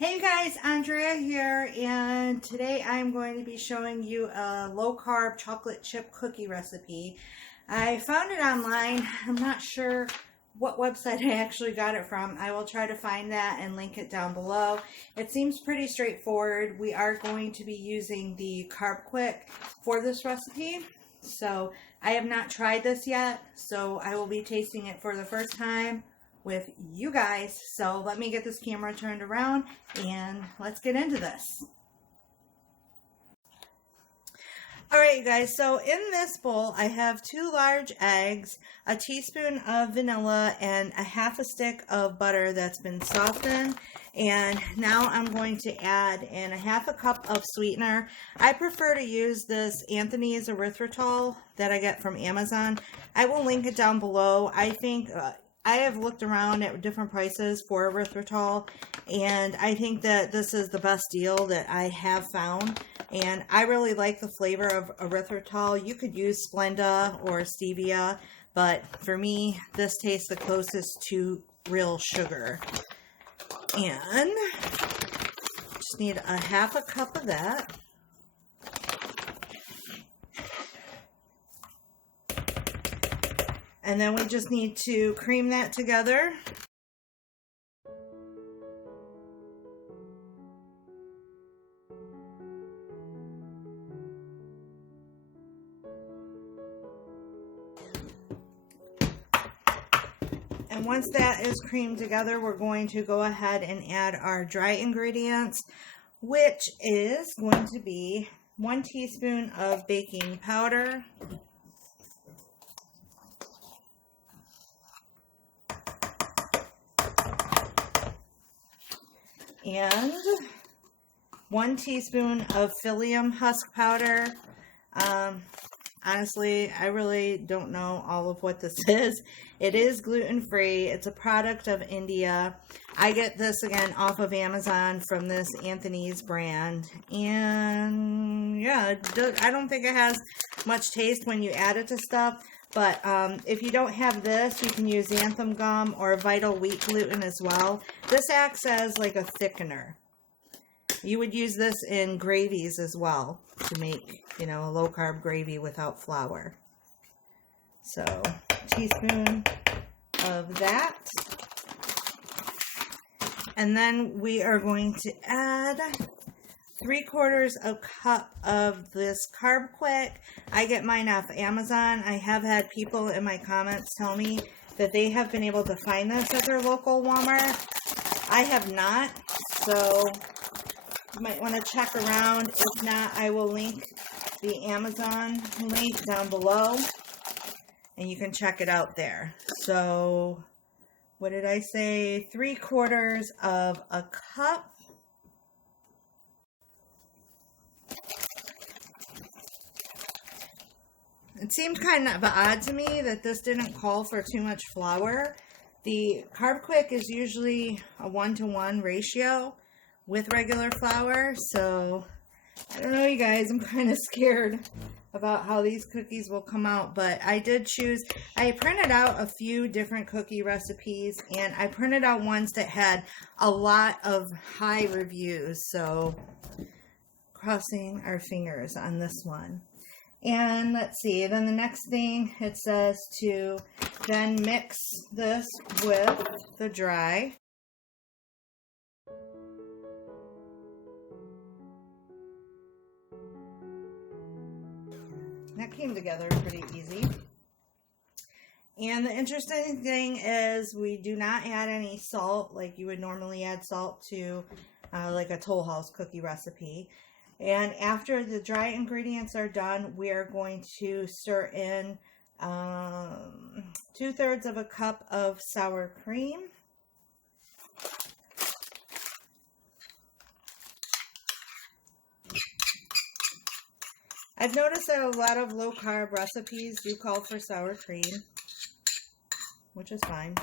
Hey guys, Andrea here, and today I'm going to be showing you a low-carb chocolate chip cookie recipe. I found it online. I'm not sure what website I actually got it from. I will try to find that and link it down below. It seems pretty straightforward. We are going to be using the Carbquik for this recipe. So I have not tried this yet, so I will be tasting it for the first time with you guys. So let me get this camera turned around and let's get into this. Alright guys, so in this bowl I have 2 large eggs, a teaspoon of vanilla, and a half a stick of butter that's been softened. And now I'm going to add in a half a cup of sweetener. I prefer to use this Anthony's Erythritol that I get from Amazon. I will link it down below. I think I have looked around at different prices for Erythritol, and I think that this is the best deal that I have found. And I really like the flavor of Erythritol. You could use Splenda or Stevia, but for me, this tastes the closest to real sugar. And just need a half a cup of that. And then we just need to cream that together. And once that is creamed together, we're going to go ahead and add our dry ingredients, which is going to be 1 teaspoon of baking powder, and 1 teaspoon of Pysillium husk powder. Honestly, I really don't know all of what this is. It is gluten-free. It's a product of India. I get this again off of Amazon from this Anthony's brand. And yeah, I don't think it has much taste when you add it to stuff. But if you don't have this, you can use xanthan gum or vital wheat gluten as well. This acts as like a thickener. You would use this in gravies as well to make, a low-carb gravy without flour. So, a teaspoon of that. And then we are going to add 3/4 of a cup of this Carbquik. I get mine off Amazon. I have had people in my comments tell me that they have been able to find this at their local Walmart. I have not, so you might want to check around. If not, I will link the Amazon link down below, and you can check it out there. So, what did I say? 3/4 of a cup. It seemed kind of odd to me that this didn't call for too much flour. The Carbquik is usually a 1-to-1 ratio with regular flour, so I don't know, you guys. I'm kind of scared about how these cookies will come out, but I printed out a few different cookie recipes, and I printed out ones that had a lot of high reviews, so crossing our fingers on this one. And let's see, then the next thing, it says to then mix this with the dry. That came together pretty easy. And the interesting thing is we do not add any salt like you would normally add salt to like a Toll House cookie recipe. And after the dry ingredients are done, we are going to stir in 2/3 of a cup of sour cream. I've noticed that a lot of low-carb recipes do call for sour cream, which is fine.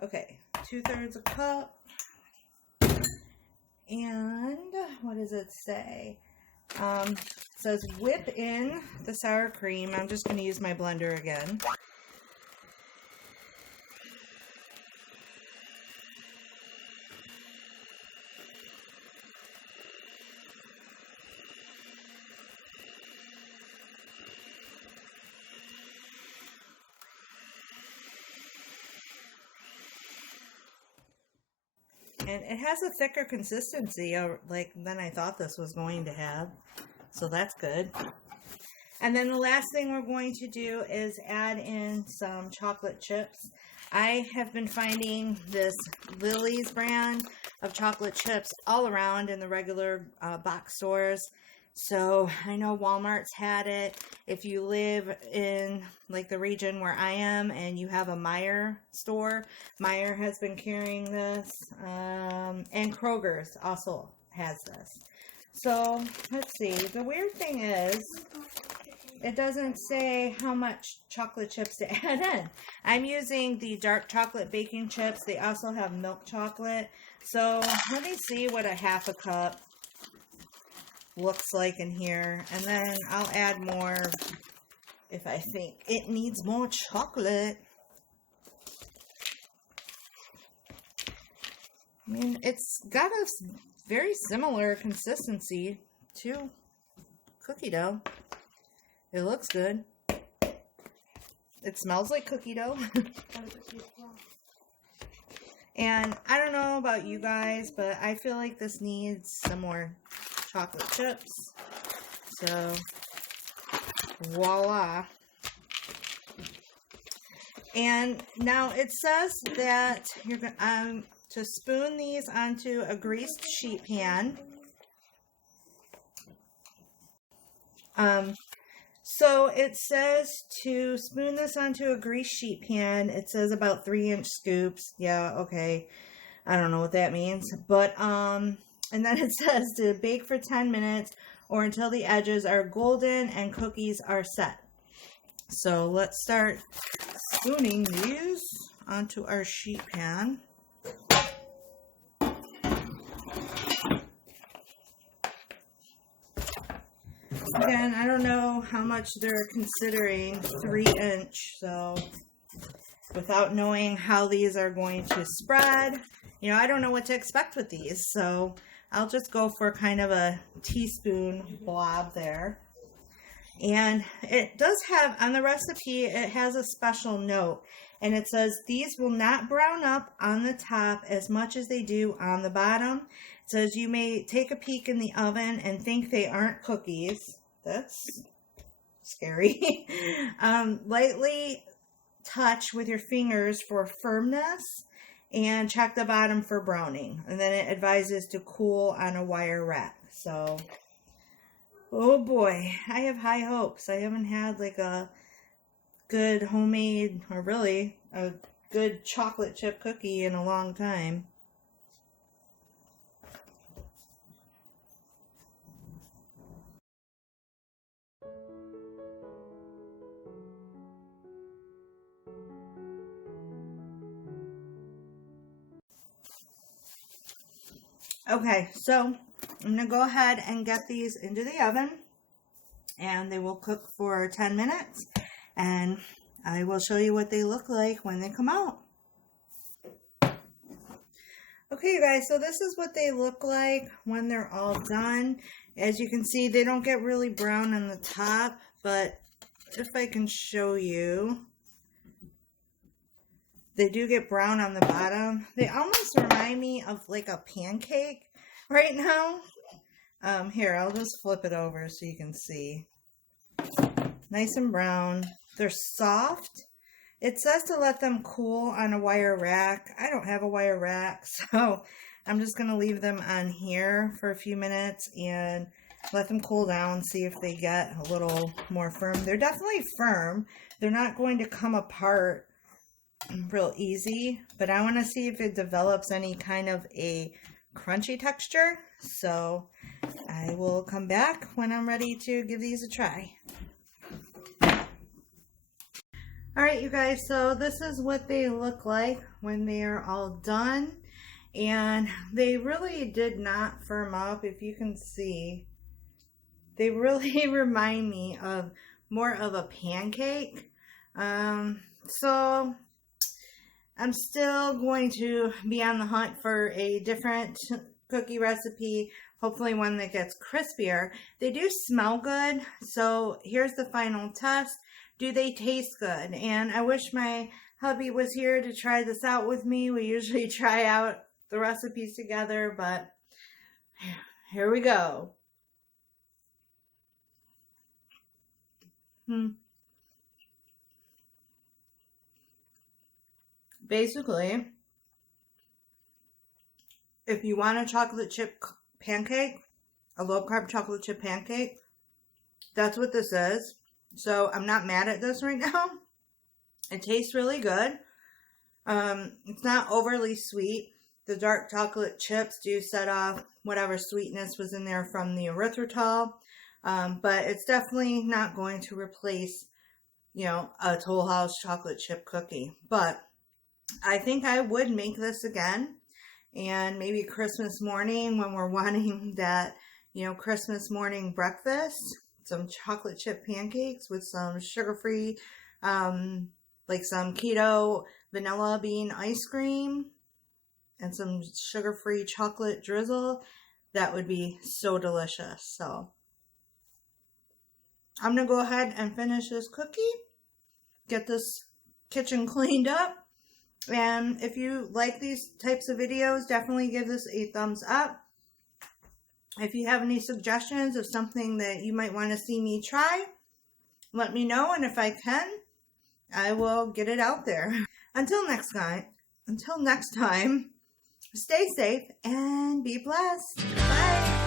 Okay, 2/3 a cup. And what does it say? It says whip in the sour cream. I'm just going to use my blender again. And it has a thicker consistency like than I thought this was going to have. So that's good. And then the last thing we're going to do is add in some chocolate chips. I have been finding this Lily's brand of chocolate chips all around in the regular box stores. So I know Walmart's had it. If you live in like the region where I am and you have a Meijer store, Meijer has been carrying this. And Kroger's also has this. So let's see. The weird thing is, it doesn't say how much chocolate chips to add in. I'm using the dark chocolate baking chips. They also have milk chocolate. So let me see what a half a cup looks like in here. And then I'll add more if I think it needs more chocolate. I mean, it's got a very similar consistency to cookie dough. It looks good. It smells like cookie dough. And I don't know about you guys, but I feel like this needs some more chocolate chips. So, voila. And now it says that you're going to spoon these onto a greased sheet pan. So it says to spoon this onto a greased sheet pan. It says about 3-inch scoops. Yeah, okay. I don't know what that means. But, and then it says to bake for 10 minutes or until the edges are golden and cookies are set. So let's start spooning these onto our sheet pan. Again, I don't know how much they're considering 3-inch, so without knowing how these are going to spread, you know, I don't know what to expect with these, so I'll just go for kind of a teaspoon blob there. And it does have, on the recipe, it has a special note, and it says these will not brown up on the top as much as they do on the bottom. It says you may take a peek in the oven and think they aren't cookies. That's scary. Lightly touch with your fingers for firmness and check the bottom for browning. And then it advises to cool on a wire rack. So, oh boy, I have high hopes. I haven't had like a good homemade, or really a good chocolate chip cookie in a long time. Okay, so I'm going to go ahead and get these into the oven, and they will cook for 10 minutes, and I will show you what they look like when they come out. Okay, you guys, so this is what they look like when they're all done. As you can see, they don't get really brown on the top, but if I can show you, they do get brown on the bottom. They almost remind me of like a pancake right now. Here, I'll just flip it over so you can see. Nice and brown. They're soft. It says to let them cool on a wire rack. I don't have a wire rack, so I'm just going to leave them on here for a few minutes and let them cool down, see if they get a little more firm. They're definitely firm. They're not going to come apart real easy, but I want to see if it develops any kind of a crunchy texture. So I will come back when I'm ready to give these a try. Alright, you guys, so this is what they look like when they are all done, and they really did not firm up. If you can see, they really remind me of more of a pancake. So I'm still going to be on the hunt for a different cookie recipe, hopefully one that gets crispier. They do smell good, so here's the final test. Do they taste good? And I wish my hubby was here to try this out with me. We usually try out the recipes together, but here we go. Basically, if you want a chocolate chip pancake, a low carb chocolate chip pancake, that's what this is. So I'm not mad at this right now. It tastes really good. It's not overly sweet. The dark chocolate chips do set off whatever sweetness was in there from the erythritol. But it's definitely not going to replace, you know, a Toll House chocolate chip cookie. But I think I would make this again. And maybe Christmas morning when we're wanting that, you know, Christmas morning breakfast, some chocolate chip pancakes with some sugar-free, like some keto vanilla bean ice cream and some sugar-free chocolate drizzle. That would be so delicious. So I'm going to go ahead and finish this cookie, get this kitchen cleaned up. And if you like these types of videos, definitely give this a thumbs up. If you have any suggestions of something that you might want to see me try, let me know. And if I can, I will get it out there. Until next time, stay safe and be blessed. Bye.